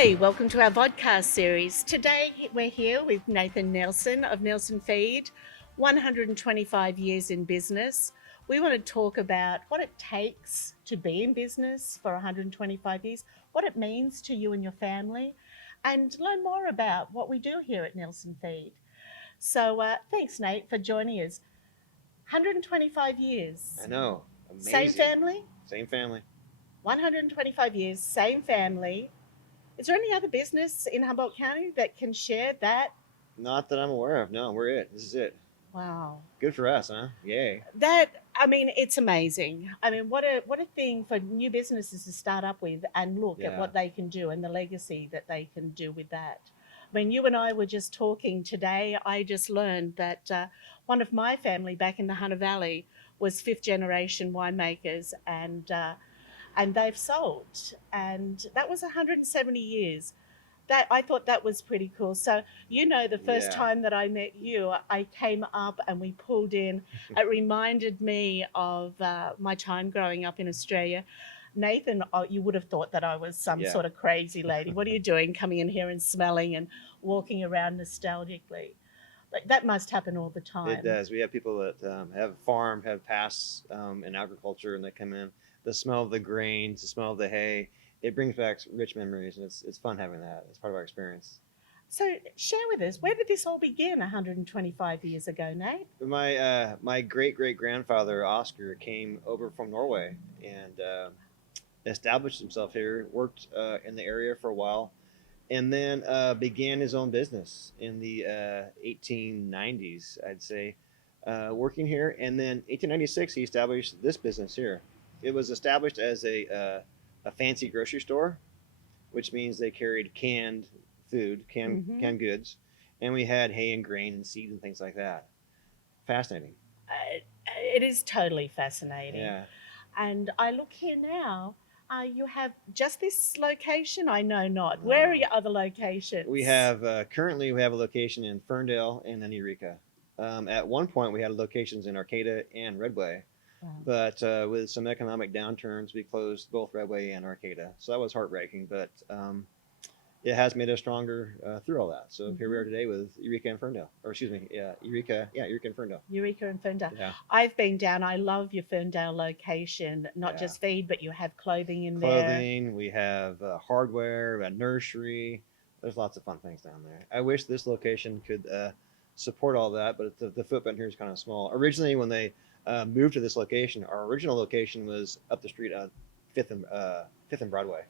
Hi, welcome to our vodcast series. Today we're here with Nathan Nilsen of Nilsen Feed, 125 years in business. We want to talk about what it takes to be in business for 125 years, what it means to you and your family, and learn more about what we do here at Nilsen Feed. So thanks, Nate, for joining us. 125 years. I know. Same Amazing. family? Same family. 125 years, same family. Is there any other business in Humboldt County that can share that? Not that I'm aware of. No, we're it. This is it. Wow. Good for us, huh? Yay. It's amazing. What a thing for new businesses to start up with and look at Yeah. what they can do and the legacy that they can do with that. You and I were just talking today. I just learned that one of my family back in the Hunter Valley was fifth generation winemakers, and they've sold, and that was 170 years. That I thought that was pretty cool. So the first Yeah. time that I met you, I came up and we pulled in. It reminded me of my time growing up in Australia. Nathan, you would have thought that I was some Yeah. sort of crazy lady. What are you doing coming in here and smelling and walking around nostalgically? Like, that must happen all the time. It does. We have people that have farmed, have pasts in agriculture, and they come in. The smell of the grains, the smell of the hay, it brings back rich memories, and it's fun having that. It's part of our experience. So share with us, where did this all begin 125 years ago, Nate? My great grandfather Oscar came over from Norway and established himself here. Worked in the area for a while, and then began his own business in the 1890s, I'd say, working here. And then 1896, he established this business here. It was established as a fancy grocery store, which means they carried canned food, canned goods, and we had hay and grain and seed and things like that. Fascinating. It is totally fascinating. Yeah. And I look here now. You have just this location? I know not. Where are your other locations? We have currently we have a location in Ferndale and then Eureka. At one point, we had locations in Arcata and Redway, Wow. but with some economic downturns, we closed both Redway and Arcata. So that was heartbreaking, but it has made us stronger through all that. So here we are today with Eureka and Ferndale, or excuse me, Eureka and Ferndale. Eureka and Ferndale. Yeah. I've been down. I love your Ferndale location. Not Yeah. just feed, but you have clothing in there. Clothing, we have hardware, a nursery. There's lots of fun things down there. I wish this location could support all that, but the footprint here is kind of small. Originally, when they moved to this location, our original location was up the street on Fifth and Broadway.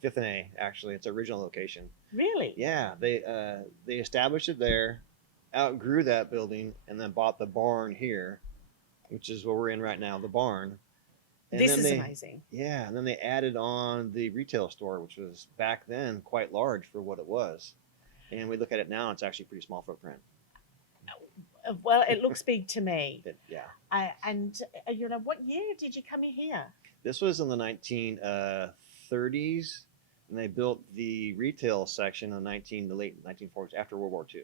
Fifth and A, actually, its original location. Really? Yeah, they established it there, outgrew that building, and then bought the barn here, which is what we're in right now, the barn. And this then is they, amazing. Yeah, and then they added on the retail store, which was back then quite large for what it was. And we look at it now, it's actually a pretty small footprint. Well, it looks big to me. Yeah. What year did you come in here? This was in the 1930s, and they built the retail section in the late 1940s, after World War II.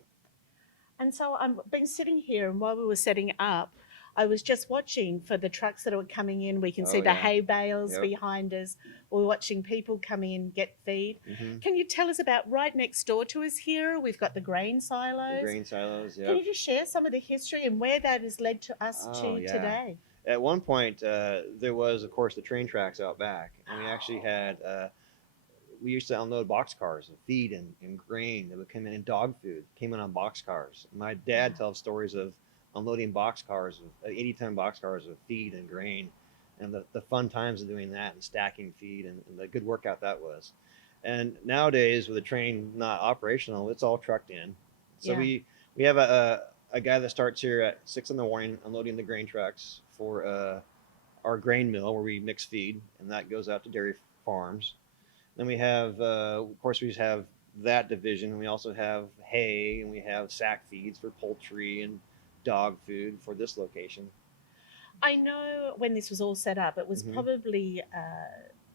And so I've been sitting here, and while we were setting up, I was just watching for the trucks that were coming in. We can see the hay bales behind us. We're watching people coming in, get feed. Mm-hmm. Can you tell us about right next door to us here? We've got the grain silos. The grain silos, yeah. Can you just share some of the history and where that has led to us today? At one point, there was, of course, the train tracks out back. And we actually had, we used to unload boxcars of feed and grain that would come in, and dog food came in on boxcars. My dad tells stories of unloading boxcars, 80-ton boxcars of feed and grain, and the fun times of doing that and stacking feed and the good workout that was. And nowadays, with the train not operational, it's all trucked in. So we have a guy that starts here at 6 a.m. unloading the grain trucks for our grain mill where we mix feed, and that goes out to dairy farms. Then we have, of course, we have that division, and we also have hay, and we have sack feeds for poultry and dog food for this location. I know when this was all set up, it was probably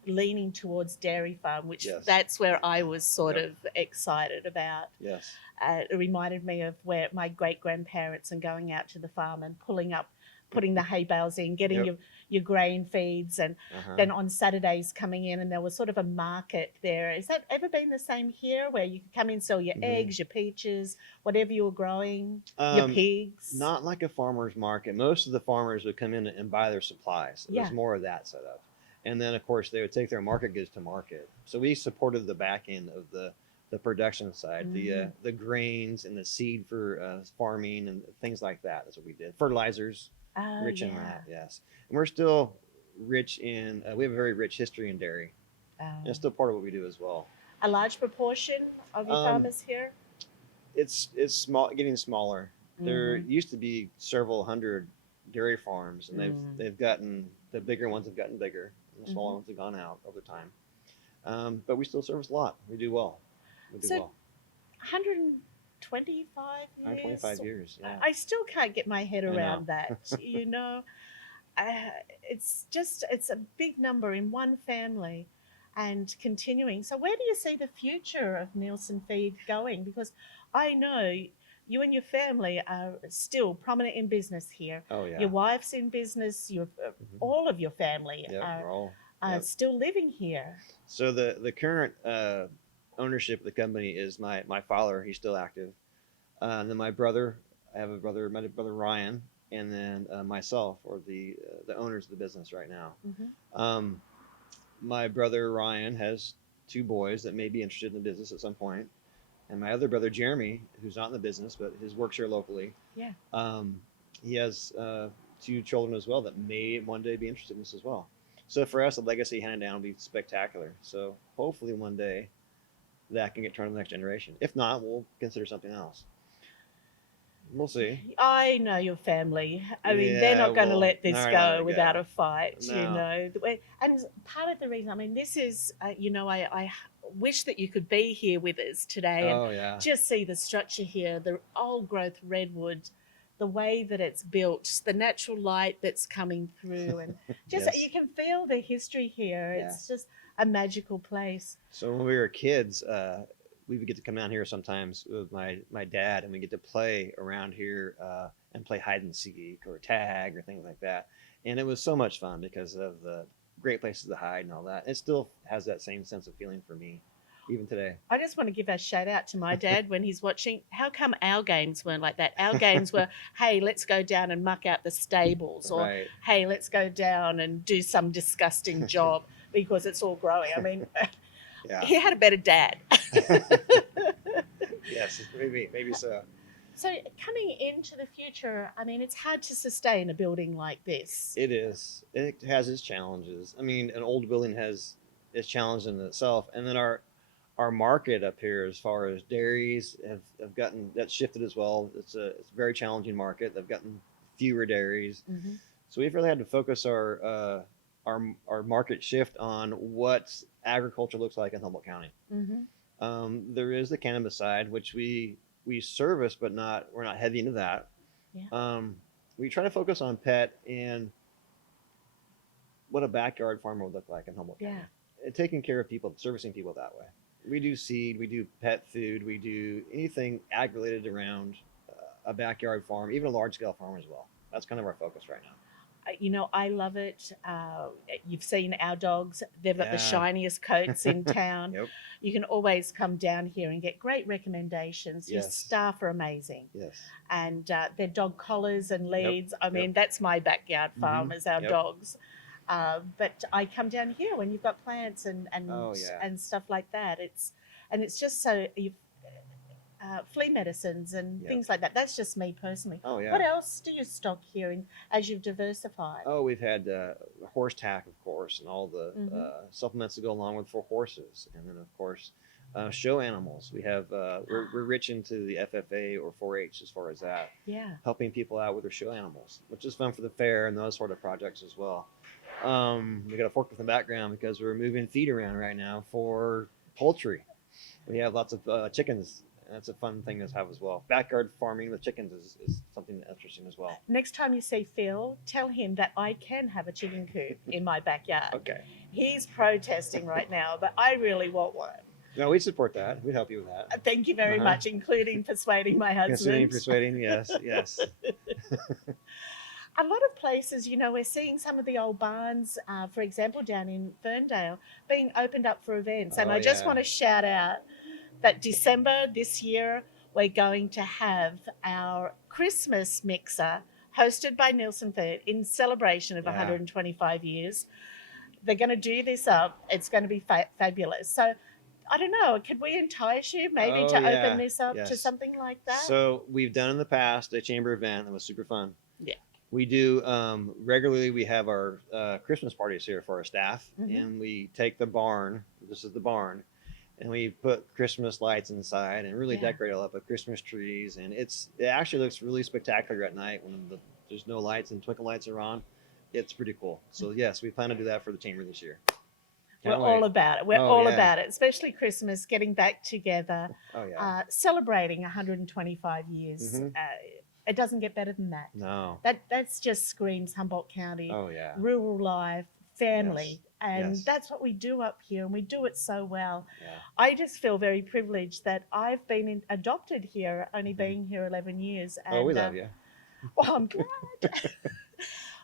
leaning towards dairy farm, which that's where I was sort of excited about. Yes. It reminded me of where my great grandparents and going out to the farm and pulling up putting the hay bales in, getting Yep. your grain feeds, and Uh-huh. then on Saturdays coming in, and there was sort of a market there. Is that ever been the same here, where you could come in, sell your Mhm. eggs, your peaches, whatever you were growing, your pigs? Not like a farmer's market. Most of the farmers would come in and buy their supplies. It was Yeah. more of that setup. And then, of course, they would take their market goods to market. So we supported the back end of the production side, the grains and the seed for farming and things like that. That's what we did. Fertilizers, Oh, rich in yeah. that, yes. And we're still rich in, we have a very rich history in dairy. And it's still part of what we do as well. A large proportion of your farmers here? It's small, getting smaller. There used to be several hundred dairy farms, and they've gotten, the bigger ones have gotten bigger, and the smaller ones have gone out over time. But we still service a lot. We do well. We do So, well. 125 years? 125 years. Yeah. I still can't get my head around that. You know, it's a big number in one family and continuing. So where do you see the future of Nilsen Feed going? Because I know you and your family are still prominent in business here. Oh yeah. Your wife's in business. Your all of your family We're all. are still living here. So the current ownership of the company is my father. He's still active. And then my brother. I have my brother Ryan, and then myself are the owners of the business right now. My brother Ryan has 2 boys that may be interested in the business at some point, and my other brother Jeremy, who's not in the business but his works here locally. Yeah. He has 2 children as well that may one day be interested in this as well. So for us, the legacy handed down will be spectacular. So hopefully one day that can get turned to the next generation. If not, we'll consider something else. We'll see. I know your family. I mean, they're not going to let this go without a fight, you know. And part of the reason, I mean, this is, I wish that you could be here with us today and just see the structure here, the old growth redwood, the way that it's built, the natural light that's coming through, and just you can feel the history here. It's just a magical place. So when we were kids, we would get to come down here sometimes with my dad, and we get to play around here and play hide and seek or tag or things like that. And it was so much fun because of the great places to hide and all that. It still has that same sense of feeling for me, even today. I just want to give a shout out to my dad when he's watching. How come our games weren't like that? Our games were, hey, let's go down and muck out the stables, or hey, let's go down and do some disgusting job because it's all growing. I mean, he had a better dad. Yes, maybe so. So coming into the future, I mean, it's hard to sustain a building like this. It is. It has its challenges. I mean, an old building has its challenges in itself, and then our market up here, as far as dairies, have gotten, that's shifted as well. It's a very challenging market. They've gotten fewer dairies, so we've really had to focus our market shift on what agriculture looks like in Humboldt County. There is the cannabis side, which we service, but we're not heavy into that. We try to focus on pet and what a backyard farmer would look like in Humboldt County. Taking care of people, servicing people that way. We do seed, we do pet food, we do anything ag related around a backyard farm, even a large scale farm as well. That's kind of our focus right now. You know, I love it. You've seen our dogs. They've got the shiniest coats in town. You can always come down here and get great recommendations. Your staff are amazing. And their dog collars and leads. I mean, that's my backyard farm is our dogs. But I come down here when you've got plants and stuff like that. It's just so flea medicines and things like that. That's just me personally. What else do you stock here as you've diversified? We've had horse tack, of course, and all the supplements that go along with for horses, and then of course show animals. We have we're rich into the FFA or 4-H as far as that. Helping people out with their show animals, which is fun for the fair and those sort of projects as well. We got a forklift in the background because we're moving feed around right now for poultry. We have lots of chickens. That's a fun thing to have as well. Backyard farming with chickens is something interesting as well. Next time you see Phil, tell him that I can have a chicken coop in my backyard. He's protesting right now, but I really want one. No, we support that. We'd help you with that. Thank you very much, including persuading my husband. Persuading, yes. a lot of places, we're seeing some of the old barns, for example, down in Ferndale, being opened up for events. And Oh I just yeah, want to shout out that December this year, we're going to have our Christmas mixer hosted by Nilsen Food in celebration of yeah. 125 years. They're going to do this up. It's going to be fabulous. So I don't know. Could we entice you maybe Oh to open yeah, this up to yes. something like that? So we've done in the past a chamber event that was super fun. Yeah. We do regularly. We have our Christmas parties here for our staff, Hmm. and we take the barn. This is the barn, and we put Christmas lights inside and really Yeah. decorate it up with Christmas trees. And it actually looks really spectacular at night when there's no lights and twinkle lights are on. It's pretty cool. So yes, we plan to do that for the chamber this year. We're Can't all wait. about it. We're Oh all yeah. about it, especially Christmas, getting back together, Oh yeah. celebrating 125 years. Hmm. It doesn't get better than that. No. That's just screams Humboldt County, Oh yeah. rural life, family. Yes. And Yes. that's what we do up here, and we do it so well. Yeah. I just feel very privileged that I've been adopted here, only Mhm. being here 11 years. And, Oh, we love you. well, I'm glad.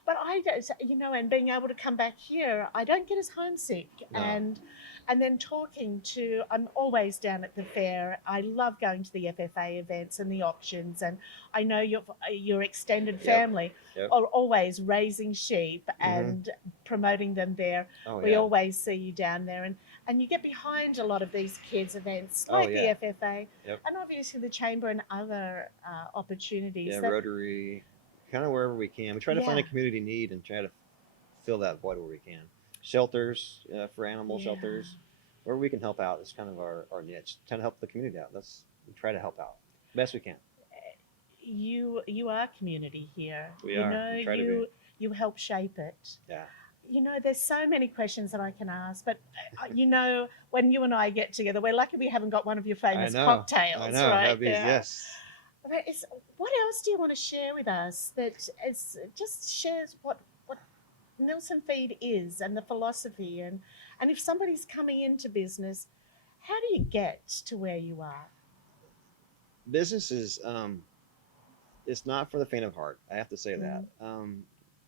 But I don't, and being able to come back here, I don't get as homesick. No. And then talking to, I'm always down at the fair. I love going to the FFA events and the auctions, and I know your extended Yep. family Yep. are always raising sheep and promoting them there. Oh We yeah. always see you down there, and you get behind a lot of these kids events Oh, like yeah. the FFA, Yep. and obviously the chamber and other opportunities. Yeah, that- Rotary, kind of wherever we can. We try to find a Yeah. community need and try to fill that void where we can. Shelters for animal Yeah. shelters, where we can help out is kind of our niche. Trying to help the community out. We try to help out best we can. You are community here. We you are. know We try to you you help shape it. Yeah. There's so many questions that I can ask, but when you and I get together, we're lucky we haven't got one of your famous I know. cocktails, I know. right? That'd be yes. But what else do you want to share with us that just shares what Nilsen Feed is and the philosophy, and if somebody's coming into business, how do you get to where you are? Business is it's not for the faint of heart. I have to say that.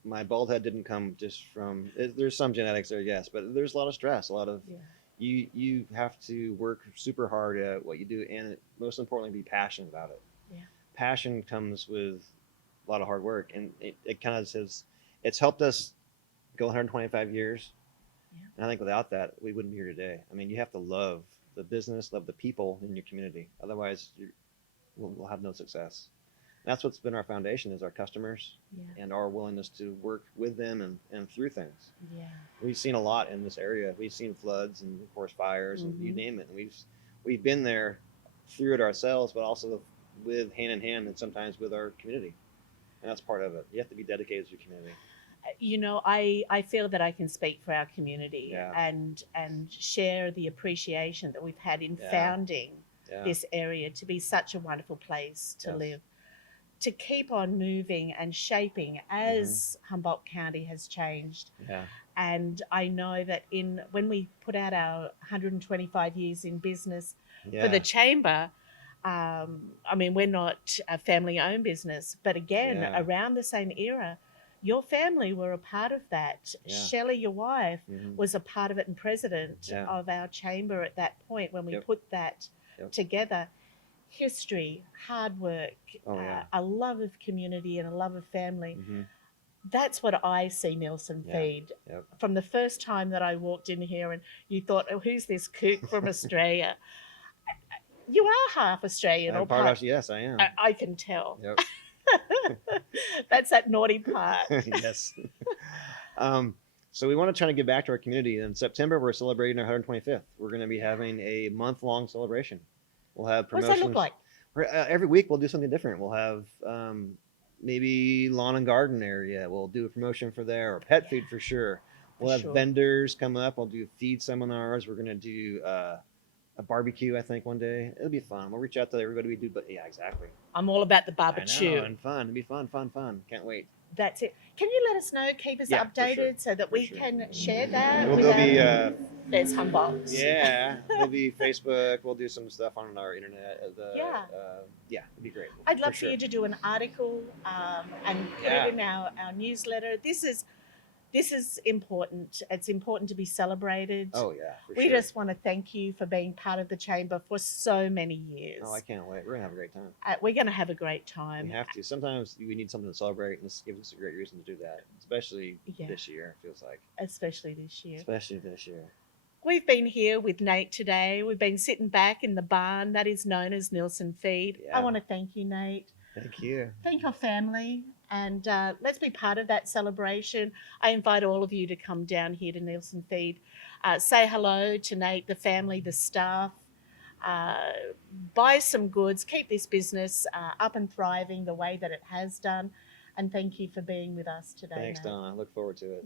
My bald head didn't come just from. There's some genetics there, yes, but there's a lot of stress, a lot of. Yeah. You have to work super hard at what you do, and most importantly, be passionate about it. Yeah. Passion comes with a lot of hard work, and it kind of says it's helped us go 125 years. Yeah. And I think without that, we wouldn't be here today. I mean, you have to love the business, love the people in your community. Otherwise, we'll have no success. That's what's been our foundation is our customers Yeah. and our willingness to work with them and through things. Yeah. We've seen a lot in this area. We've seen floods and of course fires and you Mhm. name it. And we've been there through it ourselves, but also with hand in hand and sometimes with our community. And that's part of it. You have to be dedicated to your community. I feel that I can speak for our community Yeah. and share the appreciation that we've had in Yeah. founding Yeah. this area to be such a wonderful place to Yes. live, to keep on moving and shaping as Humboldt County has changed. Yeah. And I know that when we put out our 125 years in business Yeah. for the chamber, we're not a family-owned business, but again, Yeah. around the same era, your family were a part of that. Yeah. Shelley, your wife, Mhm. was a part of it and president Yeah. of our chamber at that point when we Yep. put that Yep. together. History, hard work, Oh, yeah. a love of community and a love of family. Mhm. That's what I see Nilsen Yeah. Feed. Yep. From the first time that I walked in here and you thought, oh, who's this kook from Australia? You are half Australian or I'm part part. of, yes, I am. I can tell. Yep. That's that naughty part. Yes. So we want to try to give back to our community. In September, we're celebrating our 125th. We're going to be having a month-long celebration. We'll have What does promotions. that look like? Every week we'll do something different. We'll have maybe lawn and garden area. We'll do a promotion for there, or pet food for sure. We'll For have sure. vendors come up. We'll do feed seminars. We're going to do a barbecue, I think, one day. It'll be fun. We'll reach out to everybody we do. But yeah, exactly. I'm all about the I barbecue. know, and fun. It'll be fun. Can't wait. That's it. Can you let us know, keep us Yeah, for updated sure. so that For we sure. can share that? Well, with there'll be there's Humboldt. yeah, there'll be Facebook. We'll do some stuff on our internet. Yeah. Yeah, it'd be great. I'd love for sure. you to do an article and put Yeah. it in our newsletter. This is important. It's important to be celebrated. Oh yeah, for We sure. just want to thank you for being part of the chamber for so many years. Oh, I can't wait. We're gonna have a great time. We're going to have a great time. We have to. Sometimes we need something to celebrate, and this gives us a great reason to do that. Especially Yeah. this year, it feels like. Especially this year. Especially this year. We've been here with Nate today. We've been sitting back in the barn that is known as Nilsen Feed. Yeah. I want to thank you, Nate. Thank you. Thank your family, and let's be part of that celebration. I invite all of you to come down here to Nilsen Feed. Say hello to Nate, the family, the staff. Buy some goods. Keep this business up and thriving the way that it has done. And thank you for being with us today. Thanks, Nate. Donna. I look forward to it.